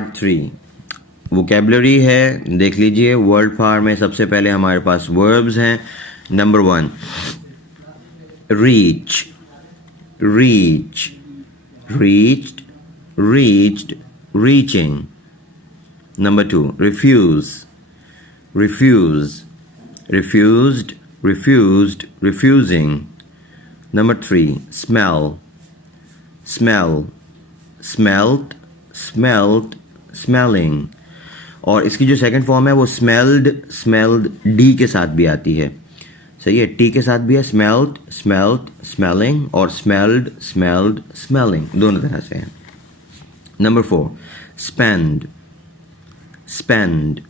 Part 3 vocabulary है, देख लीजिए। वर्ड पावर में सबसे पहले हमारे पास वर्ब्स हैं। Number 1 reach, reach, reached, reached, reaching. Number 2 refuse, refuse, refused, refused, refusing. Number 3 smell, smell, smelt, smelt, smelling. और इसकी जो सेकंड फॉर्म है वो स्मेल्ड, स्मेल्ड डी के साथ भी आती है, सही है, टी के साथ भी है। स्मेल्ट, स्मेल्ट, स्मेलिंग और स्मेल्ड, स्मेल्ड, स्मेलिंग, दोनों तरह से है। Number 4 spend, spend,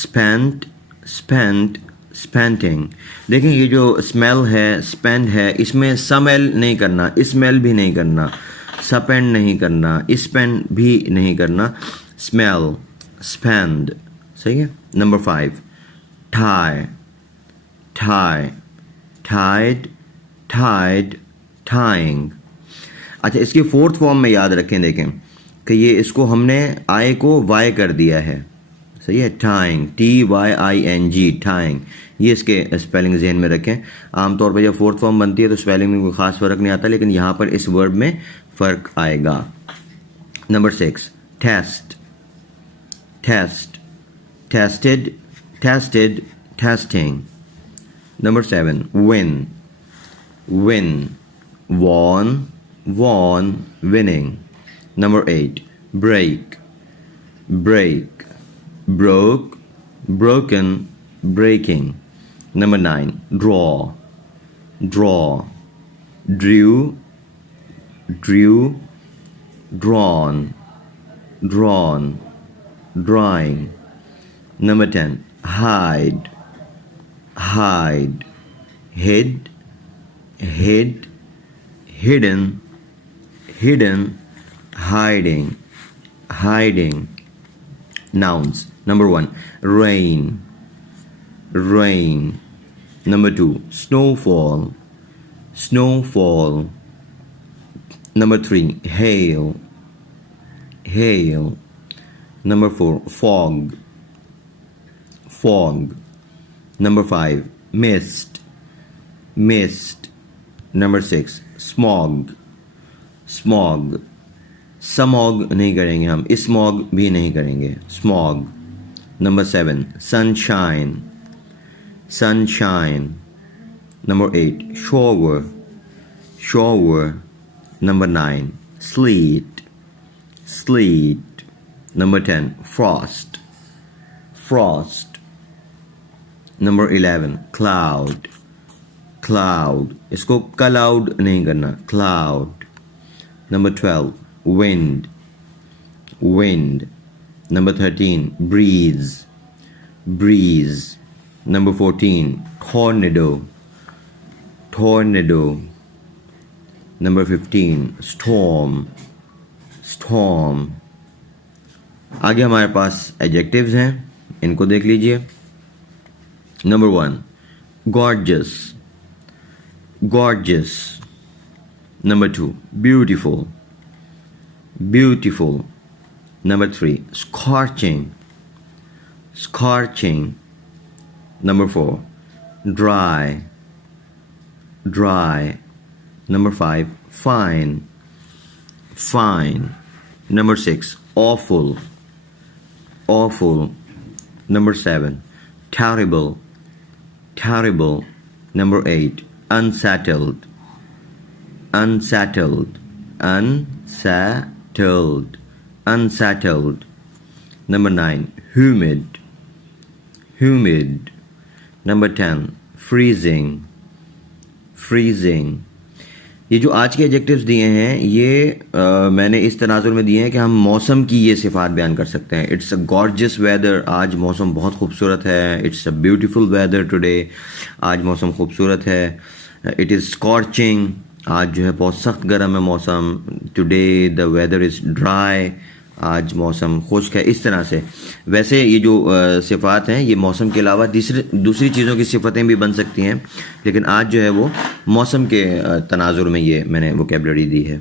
spent, spent, spanting. देखें ये जो स्मेल है, स्पेंड है, इसमें स्मेल नहीं करना, स्मेल भी नहीं करना, स्पेंड नहीं करना, स्पेंड भी नहीं करना, स्मेल, स्पेंड, सही है। Number 5 tie, tie, tied, tied, tying. अच्छा, इसकी फोर्थ फॉर्म में याद रखें, देखें कि ये इसको हमने आई को वाई कर दिया है, सही है। टाइंग, TYING, टाइंग, ये इसके स्पेलिंग जहन में रखें। आमतौर पर जब फोर्थ फॉर्म बनती है तो स्पेलिंग में कोई ख़ास फ़र्क नहीं आता, लेकिन यहाँ पर इस वर्ड में फ़र्क आएगा। Number 6 test, test, tested, tested, testing. Number 7 win, win, won, won, winning. Number 8 break, break, broke, broken, breaking. Number 9 draw, draw, drew, drew, drawn, drawn, drawing. Number 10 hide, hide, hid, hid, hidden, hidden, hiding, hiding. Nouns. Number 1 rain, rain. Number 2 snowfall, snowfall. Number 3 hail, hail. Number 4 fog, fog. Number 5 mist, mist. Number 6 smog, smog. समॉग नहीं करेंगे हम, smog भी नहीं करेंगे, smog. Number 7 sunshine, sunshine. Number 8 shower, shower. Number 9 sleet, sleet. Number 10 frost, frost. Number 11 cloud, cloud. इसको cloud नहीं करना, cloud. Number 12 wind, wind. Number 13 breeze, breeze. Number 14 tornado, tornado. Number 15 storm, storm. आगे हमारे पास adjectives हैं, इनको देख लीजिए। Number 1 gorgeous, gorgeous. Number 2 beautiful, beautiful. Number 3 scorching, scorching. Number 4 dry, dry. Number 5 fine, fine. Number 6 awful, awful. Number 7 terrible, terrible. Number 8 unsettled, unsettled, unsettled, unsettled. Number 9 humid, humid. Number 10 freezing, freezing. ये जो आज के adjectives दिए हैं ये मैंने इस तनाजुर में दिए हैं कि हम मौसम की ये सिफात बयान कर सकते हैं। इट्स अ गॉर्जियस वेदर, आज मौसम बहुत खूबसूरत है। It's a beautiful weather today, आज मौसम खूबसूरत है। इट इज़ स्कॉर्चिंग, आज जो है बहुत सख्त गर्म है मौसम। Today the weather is dry, आज मौसम खुश्क है। इस तरह से वैसे ये जो सिफ़ात हैं ये मौसम के अलावा दूसरी चीज़ों की सिफ़तें भी बन सकती हैं, लेकिन आज जो है वो मौसम के तनाजुर में ये मैंने वोकैबुलरी दी है।